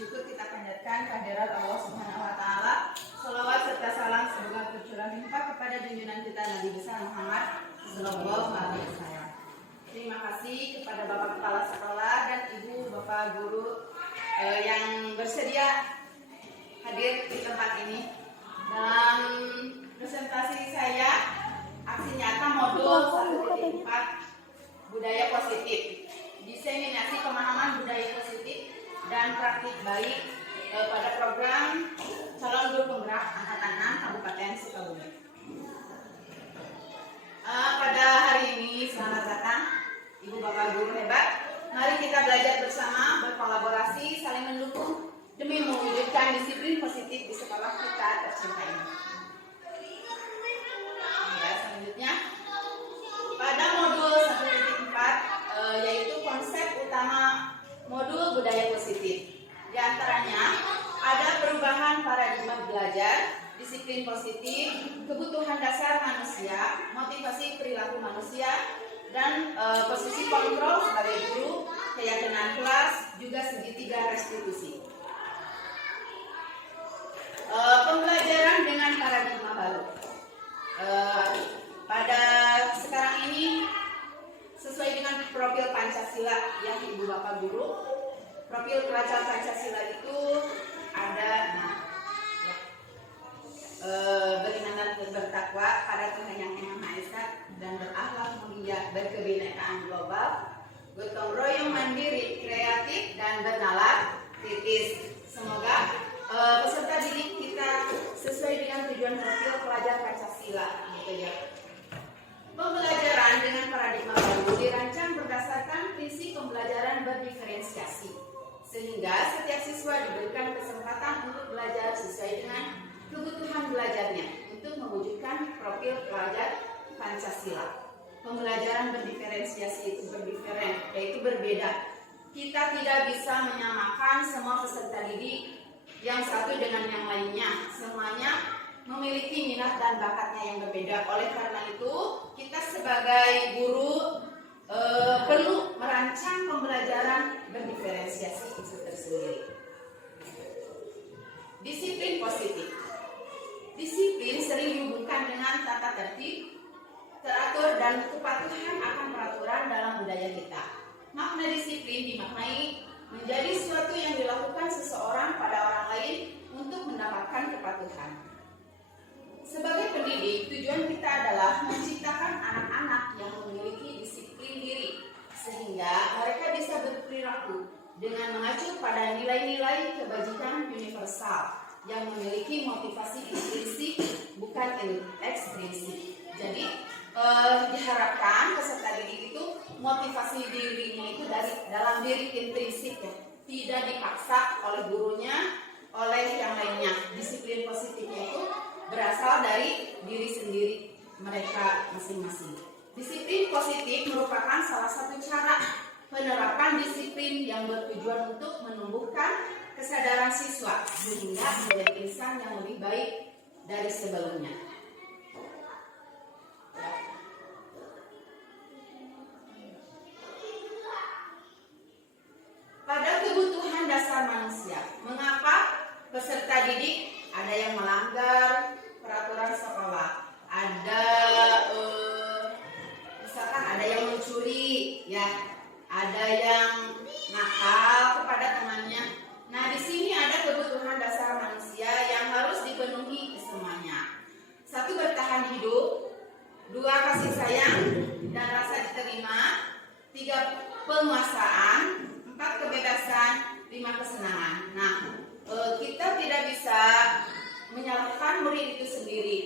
syukur kita panjatkan kehadirat Allah Subhanahu wa taala. Shalawat serta salam semoga tercurah limpah kepada junjungan kita Nabi besar Muhammad sallallahu alaihi wasallam. Terima kasih kepada Bapak Kepala Sekolah dan Ibu Bapak Guru yang bersedia hadir di tempat ini. Dalam presentasi saya, aksi nyata modul 1.4 budaya positif, diseminasi pemahaman budaya positif dan praktik baik pada program calon guru penggerak angkatan 6 Kabupaten Sukabumi. Pada hari ini selamat datang Ibu Bapak Guru hebat. Mari kita belajar bersama, berkolaborasi, saling mendukung demi mewujudkan disiplin positif di sekolah kita tercinta ini. Ya, selanjutnya pada modul 1.4 yaitu konsep utama modul budaya positif. Di antaranya ada perubahan paradigma belajar, disiplin positif, kebutuhan dasar manusia, motivasi perilaku manusia, dan posisi kontrol sebagai guru, keyakinan kelas, juga segitiga restitusi. Pembelajaran dengan paradigma baru. Pada sekarang ini sesuai dengan profil Pancasila yang Ibu Bapak Guru, profil pelajar Pancasila itu ada beriman dan bertakwa pada Tuhan Yang Maha Esa dan berakhlak mulia, berkebinekaan global, gotong royong mandiri, kreatif dan bernalar kritis. Semoga peserta didik kita sesuai dengan tujuan profil pelajar Pancasila, gitu ya. Pembelajaran dengan paradigma baru dirancang berdasarkan prinsip pembelajaran berdiferensiasi, sehingga setiap siswa diberikan kesempatan untuk belajar sesuai dengan kebutuhan belajarnya untuk mewujudkan profil pelajar Pancasila. Pembelajaran berdiferensiasi itu yaitu berbeda. Kita tidak bisa menyamakan semua peserta didik yang satu dengan yang lainnya. Semuanya memiliki minat dan bakatnya yang berbeda. Oleh karena itu, kita sebagai guru perlu merancang pembelajaran berdiferensiasi itu tersendiri. Disiplin positif. Disiplin sering dihubungkan dengan tata tertib, teratur, dan kepatuhan akan peraturan dalam budaya kita. Makna disiplin dimaknai menjadi sesuatu yang dilakukan seseorang pada orang lain untuk mendapatkan kepatuhan. Sebagai pendidik, tujuan kita adalah menciptakan anak-anak yang memiliki disiplin diri, sehingga mereka bisa berperilaku dengan mengacu pada nilai-nilai kebajikan universal yang memiliki motivasi intrinsik bukan ekstrinsik. Jadi diharapkan peserta didik itu motivasi dirinya itu dari dalam diri intrinsik, ya, tidak dipaksa oleh gurunya, oleh yang lainnya. Disiplin positifnya itu berasal dari diri sendiri mereka masing-masing. Disiplin positif merupakan salah satu cara penerapan disiplin yang bertujuan untuk menumbuhkan kesadaran siswa sehingga menjadi insan yang lebih baik dari sebelumnya. Pada kebutuhan dasar manusia, mengapa peserta didik ada yang melanggar peraturan sekolah, ada misalkan ada yang mencuri, ya, ada yang nakal kepada temannya. Nah, di sini ada kebutuhan dasar manusia yang harus dipenuhi semuanya. 1, bertahan hidup. 2, kasih sayang dan rasa diterima. 3, penguasaan. 4, kebebasan. 5, kesenangan. Nah, kita tidak bisa menyalahkan murid itu sendiri.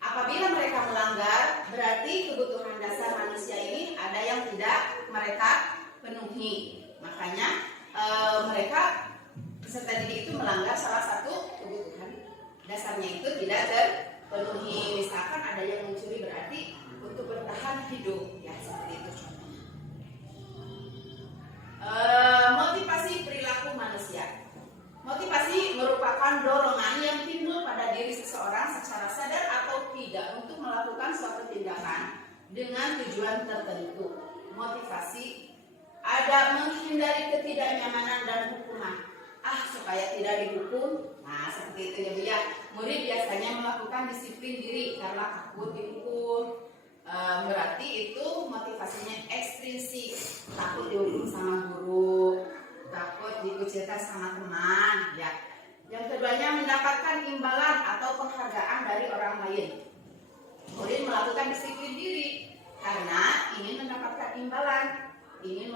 Apabila mereka melanggar, berarti kebutuhan dasar manusia ini ada yang tidak mereka penuhi. Makanya mereka peserta didik itu melanggar salah satu kebutuhan dasarnya itu tidak terpenuhi. Misalkan ada yang mencuri, berarti untuk bertahan hidup, ya, seperti itu. Motivasi perilaku manusia. Motivasi merupakan dorongan yang timbul pada diri seseorang secara sadar atau tidak untuk melakukan suatu tindakan dengan tujuan tertentu. Motivasi ada menghindari ketidaknyamanan dan hukuman, supaya tidak dihukum. Nah, seperti itu ya Bu ya. Murid biasanya melakukan disiplin diri karena takut dihukum. Berarti itu motivasinya ekstrinsik, takut dihukum sama guru, takut dikucilkan sama teman ya. Yang keduanya mendapatkan imbalan atau penghargaan dari orang lain. Murid melakukan disiplin diri karena ingin mendapatkan imbalan. Ini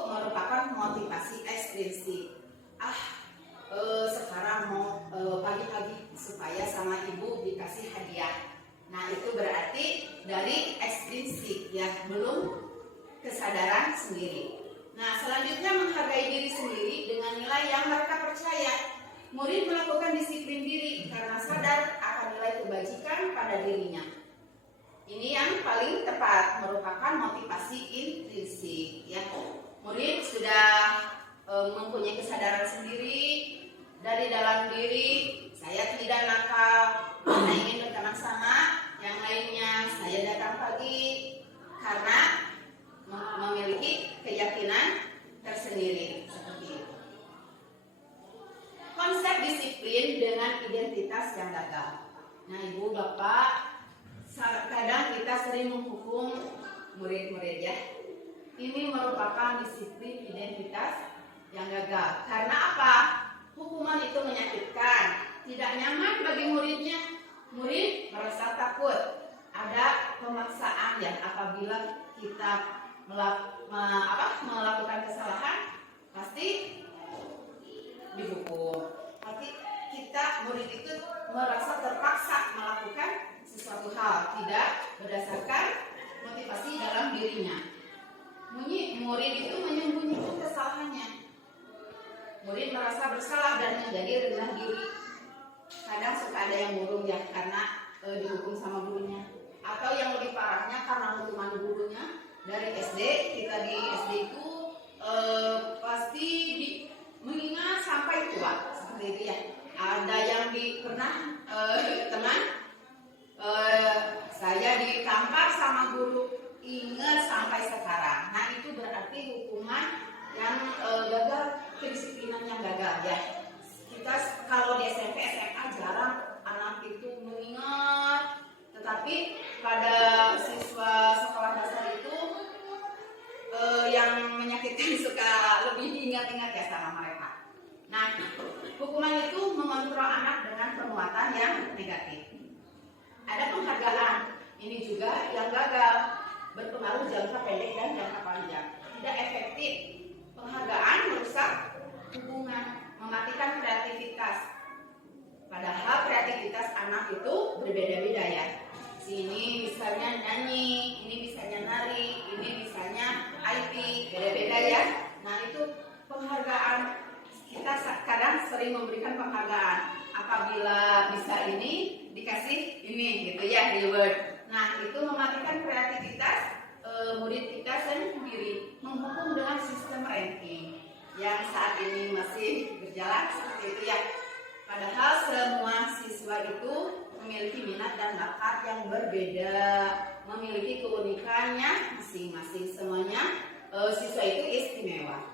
merupakan motivasi ekstrinsik. Sekarang mau pagi-pagi supaya sama ibu dikasih hadiah. Nah, itu berarti dari ekstrinsik ya, belum kesadaran sendiri. Nah, selanjutnya menghargai diri sendiri dengan nilai yang mereka percaya. Murid melakukan disiplin diri karena sadar akan nilai kebajikan pada dirinya. Ini yang paling tepat, merupakan motivasi intrinsik ya. Murid sudah mempunyai kesadaran sendiri dari dalam diri, saya tidak nakal, saya ingin berteman sama yang lainnya, saya datang pagi karena memiliki keyakinan tersendiri seperti itu. Konsep disiplin dengan identitas yang gagal. Nah, Ibu Bapak, kadang kita sering menghukum murid-murid ya. Ini merupakan disiplin identitas yang gagal. Karena apa? Hukuman itu menyakitkan, tidak nyaman bagi muridnya. Murid merasa takut. Ada pemaksaan yang apabila kita melakukan kesalahan pasti dihukum. Tapi murid itu merasa terpaksa melakukan sesuatu hal, tidak berdasarkan motivasi dalam dirinya. Murid itu menyembunyikan kesalahannya. Murid merasa bersalah dan menjadi rendah diri. Kadang suka ada yang murung ya karena dihukum sama gurunya. Atau yang lebih parahnya karena hukuman gurunya. Dari SD, kita di SD itu pasti mengingat sampai tua seperti itu ya. Ada yang pernah teman saya ditampar sama guru, ingat sampai sekarang. Nah, itu berarti hukuman yang gagal, kedisiplinan yang gagal ya. Kita kalau di SMP, SMA jarang anak itu mengingat, tetapi pada siswa sekolah dasar itu yang menyakitkan suka lebih diingat-ingat ya sama mereka. Nah, hukuman itu mengontrol anak dengan penguatan yang negatif. Ada penghargaan, ini juga yang gagal, berpengaruh jangka pendek dan jangka panjang. Tidak efektif. Penghargaan merusak hubungan, mematikan kreativitas. Padahal kreativitas anak itu berbeda-beda ya. Sini misalnya nyanyi, ini misalnya nari, ini misalnya IT, beda-beda ya. Nah, itu penghargaan. Kita kadang sering memberikan penghargaan. Apabila bisa ini, dikasih ini gitu ya, reward. Nah, itu mematikan kreativitas murid kita sendiri. Menghukum dengan sistem ranking yang saat ini masih berjalan seperti itu ya. Padahal semua siswa itu memiliki minat dan bakat yang berbeda, memiliki keunikannya masing-masing. Semuanya siswa itu istimewa.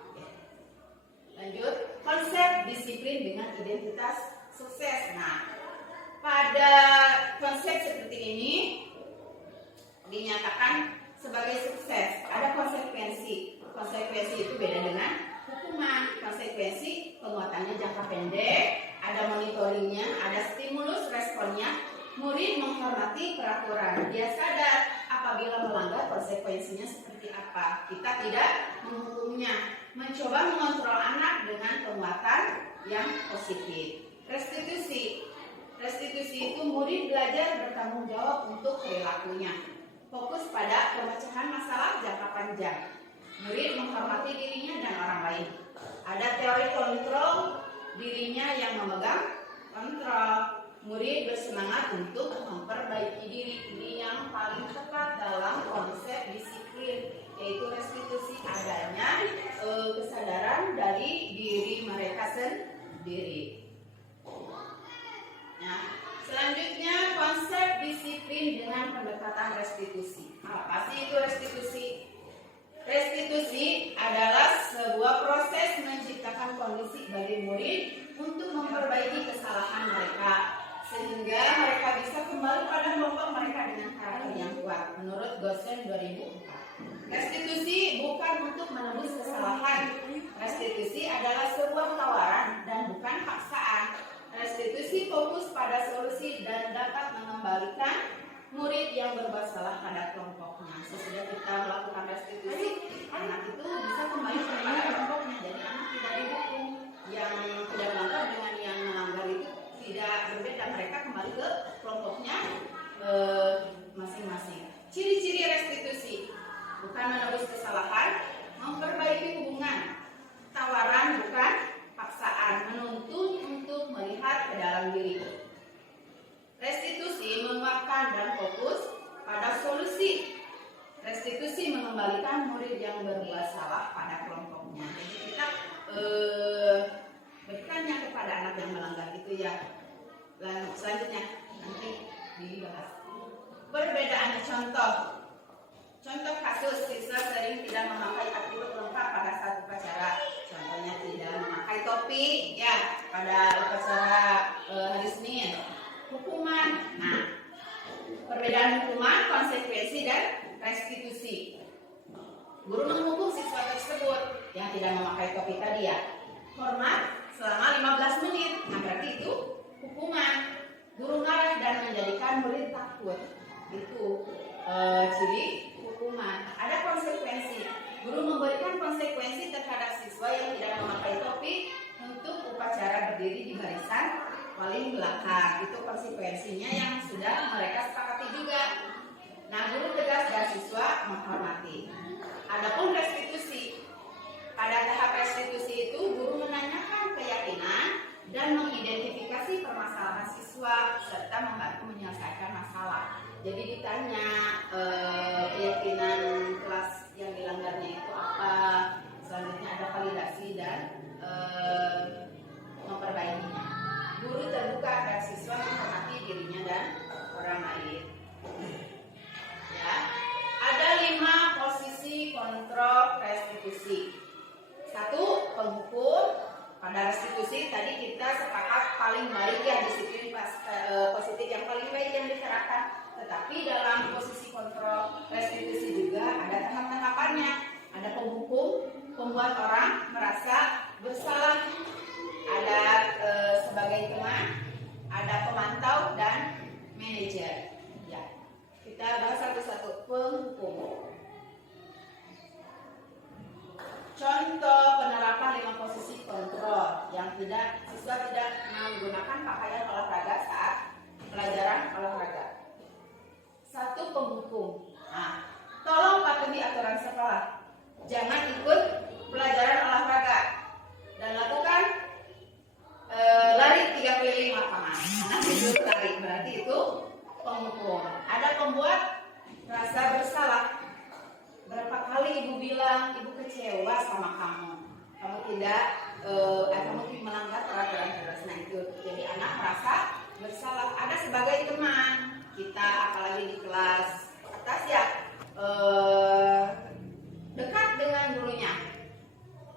Lanjut, konsep disiplin dengan identitas sukses. Nah, pada konsep seperti ini dinyatakan sebagai sukses. Ada konsekuensi. Konsekuensi itu beda dengan hukuman. Konsekuensi penguatannya jangka pendek, ada monitoringnya, ada stimulus responnya. Murid menghormati peraturan. Dia sadar apabila melanggar konsekuensinya seperti apa. Kita tidak menghukumnya. Mencoba mengontrol anak dengan penguatan yang positif. Restitusi. Restitusi itu murid belajar bertanggung jawab untuk perilakunya. Fokus pada pemecahan masalah jangka panjang. Murid menghormati dirinya dan orang lain. Ada teori kontrol, dirinya yang memegang kontrol. Murid bersemangat untuk memperbaiki diri. Ini yang paling tepat dalam konsep disiplin, yaitu restitusi, adanya kesadaran dari diri mereka sendiri. Nah, selanjutnya konsep disiplin dengan pendekatan restitusi. Apa sih itu restitusi? Restitusi adalah sebuah proses menciptakan kondisi sebagai murid untuk memperbaiki kesalahan mereka sehingga mereka bisa kembali pada kelompok mereka dengan karakter yang kuat menurut Gosen 2004. Restitusi bukan untuk menebus kesalahan. Restitusi adalah sebuah tawaran dan bukan paksaan. Restitusi fokus pada solusi dan dapat mengembalikan murid yang berbuat salah pada kelompoknya. Sesudah kita melakukan restitusi, anak itu bisa kembali kepada kelompoknya. Jadi anak tidak dihukum. Yang tidak melanggar dengan yang melanggar itu tidak berbeda. Mereka kembali ke kelompoknya masing-masing. Ciri-ciri restitusi bukan menebus kesalahan, memperbaiki hubungan, tawaran bukan paksaan, menuntun untuk melihat ke dalam diri. Restitusi menguatkan dan fokus pada solusi. Restitusi mengembalikan murid yang berbuat salah pada kelompoknya. Jadi kita bertanya kepada anak yang melanggar itu ya. Selanjutnya nanti dibahas. Perbedaannya contoh kasus siswa sering tidak memakai atribut lengkap pada saat upacara. Contohnya tidak memakai topi ya pada upacara hari Senin. Hukuman. Nah, perbedaan hukuman, konsekuensi dan restitusi. Guru menghukum siswa tersebut yang tidak memakai topi tadi ya. Hormat selama 15 menit. Nah, berarti itu hukuman. Guru marah dan menjadikan murid takut. Itu ciri hukuman. Ada konsekuensi. Guru memberikan konsekuensi terhadap siswa yang tidak memakai topi untuk upacara berdiri di barisan paling belakang. Itu konsekuensinya yang sudah mereka sepakati juga. Nah, guru tegas dan siswa menghormati. Adapun restitusi. Pada tahap restitusi itu guru menanyakan keyakinan dan mengidentifikasi permasalahan siswa serta membantu menyelesaikan masalah. Jadi ditanya keyakinan kelas yang dilanggarnya itu apa. Selanjutnya ada validasi dan memperbaikinya. Guru terbuka dan siswa menghormati dirinya dan orang lain. Ya, ada 5 posisi kontrol restitusi. 1. Penghukum. Pada restitusi tadi kita sepakat paling baik ya disiplin positif yang paling baik yang diterapkan. Tetapi dalam posisi kontrol restitusi juga ada tahap-tahapannya. Ada penghukum, pembuat orang merasa bersalah. Ada sebagai teman, ada pemantau dan manajer. Ya, kita bahas satu-satu. Penghukum. Contoh penerapan 5 posisi kontrol yang siswa tidak menggunakan pakaian olahraga saat pelajaran olahraga. 1. Penghukum. Nah, tolong patuhi aturan sekolah. Jangan ikut pelajaran olahraga dan lakukan lari 3 keliling lapangan. Nah, itu lari berarti itu penghukum. Ada pembuat rasa bersalah. Berapa kali ibu bilang ibu kecewa sama kamu tidak kamu melanggar peraturan kelas. Nah itu jadi anak merasa bersalah. Ada sebagai teman kita apalagi di kelas atas ya dekat dengan gurunya.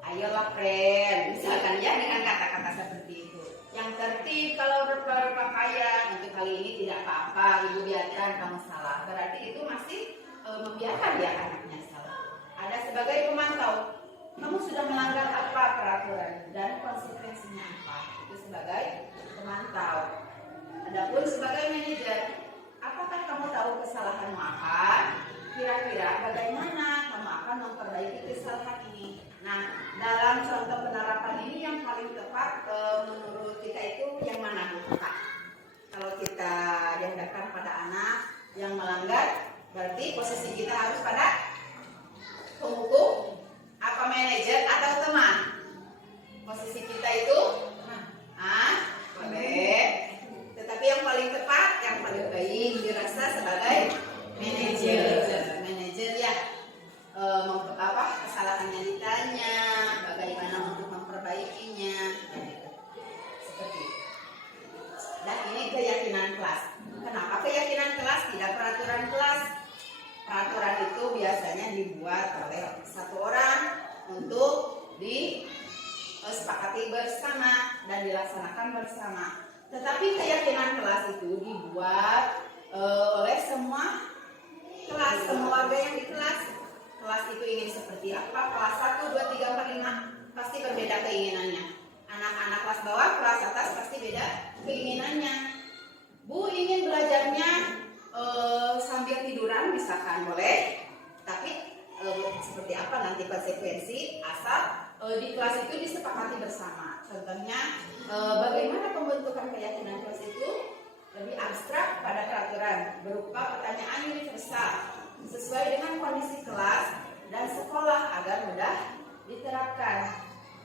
Ayolah friend, misalkan ya dengan kata-kata seperti itu. Yang tertib kalau berpakaian untuk kali ini tidak apa-apa, ibu biarkan kamu salah. Berarti itu masih membiarkan ya anaknya salah. Ada sebagai pemantau, kamu sudah melanggar apa peraturan dan konsekuensinya apa. Itu sebagai pemantau. Adapun sebagai manajer, apakah kamu tahu kesalahanmu apa? Kira-kira bagaimana kamu akan memperbaiki kesalahan ini? Nah, dalam contoh penerapan ini yang paling tepat menurut kita itu yang mana Bu Kak? Kalau kita dihadapkan pada anak yang melanggar, berarti posisi kita harus pada penghukum, apa manajer atau teman? Posisi kita itu boleh. Tetapi yang paling tepat, yang paling baik dirasa sebagai manajer. Manajer ya, kesalahannya ditanya, bagaimana untuk memperbaikinya, seperti itu. Dan ini keyakinan kelas. Kenapa keyakinan kelas tidak peraturan kelas? Peraturan itu biasanya dibuat oleh satu orang untuk sepakati bersama dan dilaksanakan bersama. Tetapi keyakinan kelas itu dibuat oleh semua kelas, semua warga yang di kelas. Kelas itu ingin seperti apa? Kelas 1, 2, 3, 4, 5 pasti berbeda keinginannya. Anak-anak kelas bawah, kelas atas pasti beda keinginannya. Bu ingin belajarnya sambil tiduran misalkan boleh, tapi seperti apa nanti konsekuensi asal di kelas itu disepakati bersama. Contohnya bagaimana pembentukan keyakinan kelas itu lebih abstrak pada peraturan berupa pertanyaan universal sesuai dengan kondisi kelas dan sekolah agar mudah diterapkan,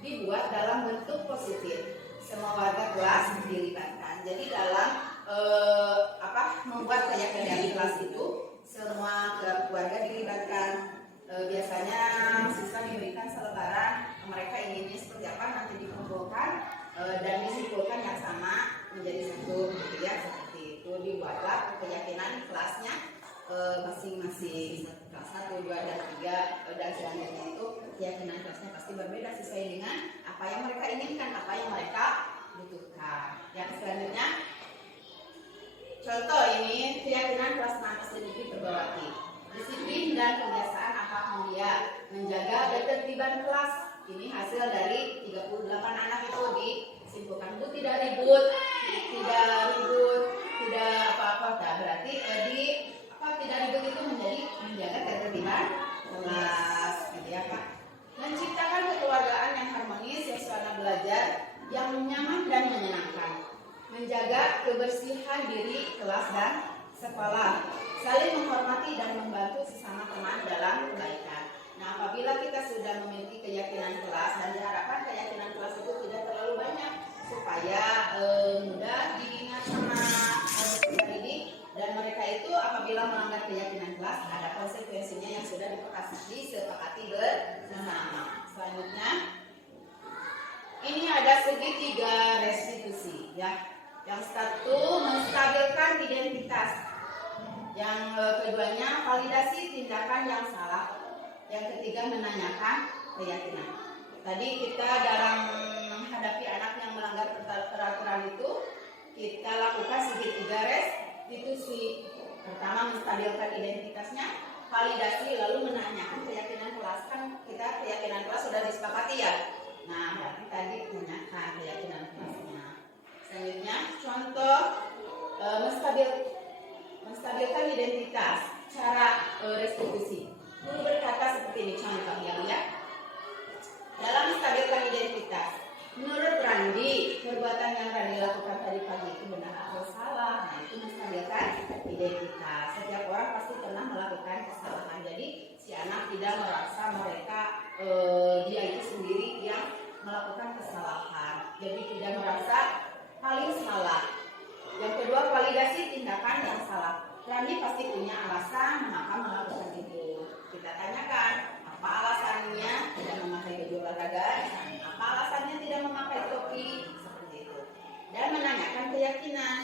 dibuat dalam bentuk positif. Semua warga kelas dilibatkan. Jadi dalam membuat keyakinan kelas itu semua warga dilibatkan. Biasanya siswa diberikan selebaran, mereka inginnya seperti apa nanti dikumpulkan dan disimpulkan yang sama menjadi satu, gitu ya, seperti itu. Dibuatlah keyakinan kelasnya masing-masing, kelas 1, 2, dan 3 dan selanjutnya itu keyakinan kelasnya pasti berbeda sesuai dengan apa yang mereka inginkan, apa yang mereka butuhkan. Yang selanjutnya, contoh ini keyakinan kelas 6 SD Negeri Perbawati. Disiplin dan kebiasaan akhlak mulia, menjaga ketertiban kelas. Ini hasil dari 38 anak itu disimpulkan. Bu tidak ribut, tidak apa-apa. Nah, berarti tidak ribut itu menjaga ketertiban kelas, gitu ya Pak. Menciptakan kekeluargaan yang harmonis, suasana belajar yang nyaman dan menyenangkan. Menjaga kebersihan diri kelas dan sekolah. Saling menghormati dan membantu sesama teman dalam kebaikan. Nah, apabila kita sudah memiliki keyakinan kelas dan diharapkan keyakinan kelas itu tidak terlalu banyak supaya mudah diingat sama peserta didik, dan mereka itu apabila melanggar keyakinan kelas ada konsekuensinya yang sudah disepakati bersama. Selanjutnya, ini ada segitiga restitusi ya. Yang satu menstabilkan identitas. Yang keduanya validasi tindakan yang salah. Yang ketiga menanyakan keyakinan. Tadi kita dalam menghadapi anak yang melanggar peraturan itu, kita lakukan segitiga restitusi. Pertama menstabilkan identitasnya, validasi, lalu menanyakan keyakinan kelas. Kan kita keyakinan kelas sudah disepakati ya. Nah, berarti tadi menanyakan keyakinan kelasnya. Selanjutnya, contoh menstabilkan identitas, cara restitusi. Guru berkata seperti ini contohnya ya. Dalam menstabilkan identitas, menurut Randi, perbuatan yang Randi lakukan tadi pagi itu benar atau salah. Nah, itu menstabilkan identitas. Setiap orang pasti pernah melakukan kesalahan. Jadi si anak tidak merasa dia itu sendiri yang melakukan kesalahan. Jadi tidak merasa paling salah. Yang kedua, validasi tindakan yang salah. Rani pasti punya alasan mengapa melakukan itu. Kita tanyakan, apa alasannya tidak memakai baju olahraga? Apa alasannya tidak memakai topi? Seperti itu. Dan menanyakan keyakinan.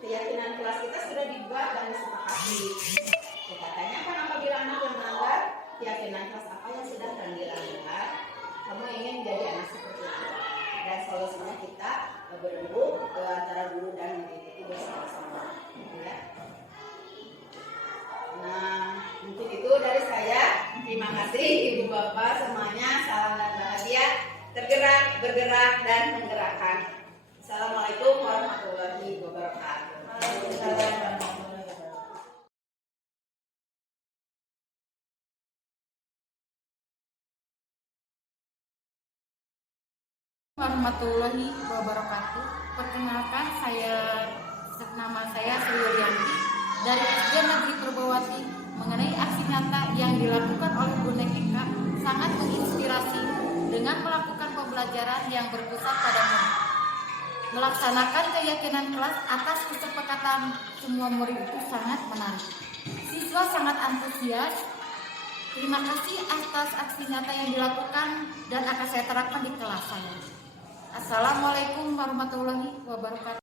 Keyakinan kelas kita sudah dibuat dan disepakati. Kita tanyakan apabila anak yang melanggar keyakinan kelas apa yang sudah Rani langgar. Kamu ingin jadi anak seperti apa? Dan solusinya kita berdua antara guru dan murid itu bersama-sama, ya. Nah, mungkin itu dari saya. Terima kasih Ibu Bapak semuanya. Salam dan bahagia, tergerak, bergerak, dan menggerakkan. Assalamualaikum warahmatullahi wabarakatuh. Warahmatullahi wabarakatuh. Perkenalkan, nama saya Sri Yulianti dari SD Negeri Perbawati. Mengenai aksi nyata yang dilakukan oleh Bu Neng Eka sangat menginspirasi dengan melakukan pembelajaran yang berpusat pada murid. Melaksanakan keyakinan kelas atas kesepakatan semua murid itu sangat menarik. Siswa sangat antusias. Terima kasih atas aksi nyata yang dilakukan dan akan saya terapkan di kelas saya. Assalamualaikum warahmatullahi wabarakatuh.